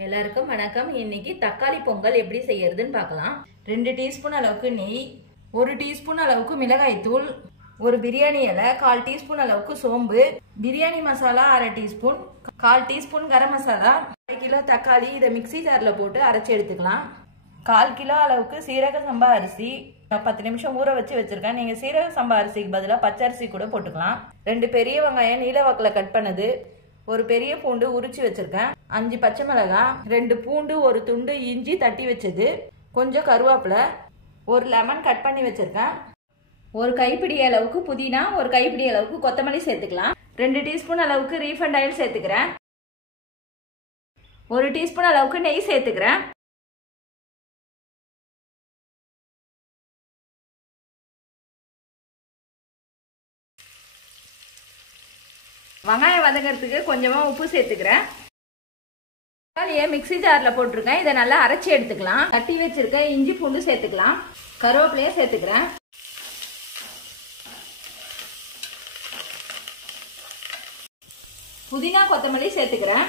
எல்லாருக்கும் வணக்கம். இன்னைக்கு தக்காளி பொங்கல் எப்படி செய்யறதுன்னு பார்க்கலாம். 2 டீஸ்பூன் அளவுக்கு நெய், 1 டீஸ்பூன் அளவுக்கு மிளகாய் தூள், ஒரு பிரியாணி இலை, 1/4 டீஸ்பூன் அளவுக்கு சோம்பு, biryani masala 1/2 teaspoon, 1/4 teaspoon garam masala, 1 kilo தக்காளி. இதை மிக்ஸி ஜார்ல போட்டு அரைச்சி எடுத்துக்கலாம். 1/4 கிலோ அளவுக்கு சீரக சம்பா அரிசி 10 நிமிஷம் ஊற வச்சு வச்சிருக்கேன். நீங்க சீரக சம்பா அரிசிக்கு பதிலாக பச்சரிசி கூட போட்டுக்கலாம். 2 பெரிய வெங்காயம் நீல வாக்குல கட் பண்ணது, ஒரு பெரிய பூண்டு உரிச்சு வச்சிருக்கேன், 5 பச்சை மிளகாய், 2 பூண்டு, ஒரு துண்டு இஞ்சி தட்டி வச்சது, கொஞ்சம் கருவேப்பிலை, ஒரு லெமன் கட் பண்ணி வச்சிருக்கேன், ஒரு கைப்பிடி அளவுக்கு புதினா, ஒரு கைப்பிடி அளவுக்கு கொத்தமல்லி சேர்த்துக்கலாம். 2 டீஸ்பூன் அளவுக்கு ரீஃபைண்ட் ஆயில் சேர்த்துக்கிறேன். 1 டீஸ்பூன் அளவுக்கு நெய் சேர்த்துக்கிறேன். வெங்காயம் வதங்கிறதுக்கு கொஞ்சமா உப்பு சேர்த்துக்கிறேன். தக்காளியை மிக்ஸி ஜார்ல போட்டிருக்கேன். இதை நல்லா அரைச்சி எடுத்துக்கலாம். தட்டி வச்சிருக்க இஞ்சி பூண்டு சேர்த்துக்கலாம். கருவேப்பிலையை சேர்த்துக்கிறேன். புதினா கொத்தமல்லி சேர்த்துக்கிறேன்.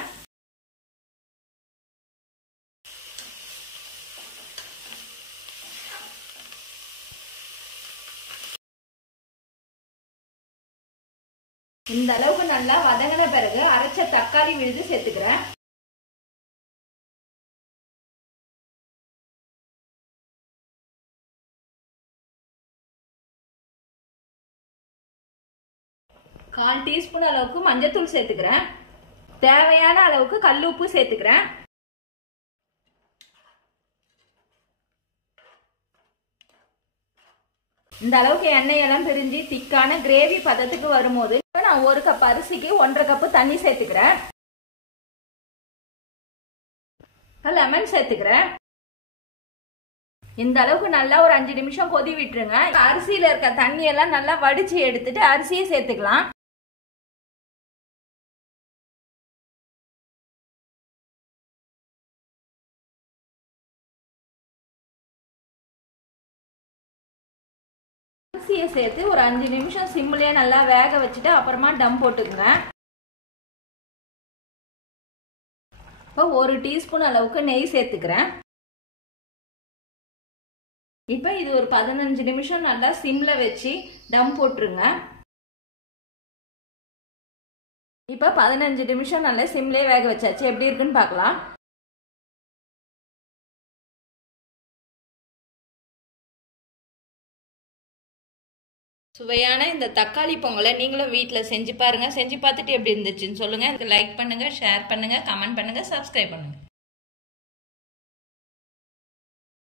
இந்த அளவுக்கு நல்லா வதங்கின பிறகு அரைச்ச தக்காளி விழுது சேர்த்துக்கிறேன். கால் டீஸ்பூன் அளவுக்கு மஞ்சத்தூள் சேர்த்துக்கிறேன். தேவையான அளவுக்கு கல் உப்பு சேர்த்துக்கிறேன். இந்த அளவுக்கு எண்ணெய் எல்லாம் பிரிஞ்சு திக்கான கிரேவி பதத்துக்கு வரும்போது நான் 1 கப் அரிசிக்கு 1/2 கப் தண்ணி சேர்த்துக்கிறேன். லெமன் சேர்த்துக்கிறேன். இந்த அளவுக்கு நல்லா ஒரு 5 நிமிஷம் கொதி விட்டுருங்க. அரிசியில இருக்க தண்ணி எல்லாம் நல்லா வடிச்சு எடுத்துட்டு அரிசியை சேர்த்துக்கலாம். அரிசியை சேர்த்து ஒரு 5 நிமிஷம் சிம்லயே நல்லா வேக வச்சுட்டு அப்புறமா டம் போட்டுக்குங்க. இப்போ 1 டீஸ்பூன் அளவுக்கு நெய் சேர்த்துக்கிறேன். இப்போ இது ஒரு 15 நிமிஷம் நல்லா சிம்ல வச்சு டம் போட்டுருங்க. இப்போ 15 நிமிஷம் நல்லா சிம்லயே வேக வச்சாச்சு. எப்படி இருக்குன்னு பார்க்கலாம். சுவையான இந்த தக்காளி பொங்கலை நீங்களும் வீட்டில் செஞ்சு பாருங்க. செஞ்சு பார்த்துட்டு எப்படி இருந்துச்சுன்னு சொல்லுங்க. லைக் பண்ணுங்க, ஷேர் பண்ணுங்க, கமெண்ட் பண்ணுங்க, சப்ஸ்கிரைப் பண்ணுங்க.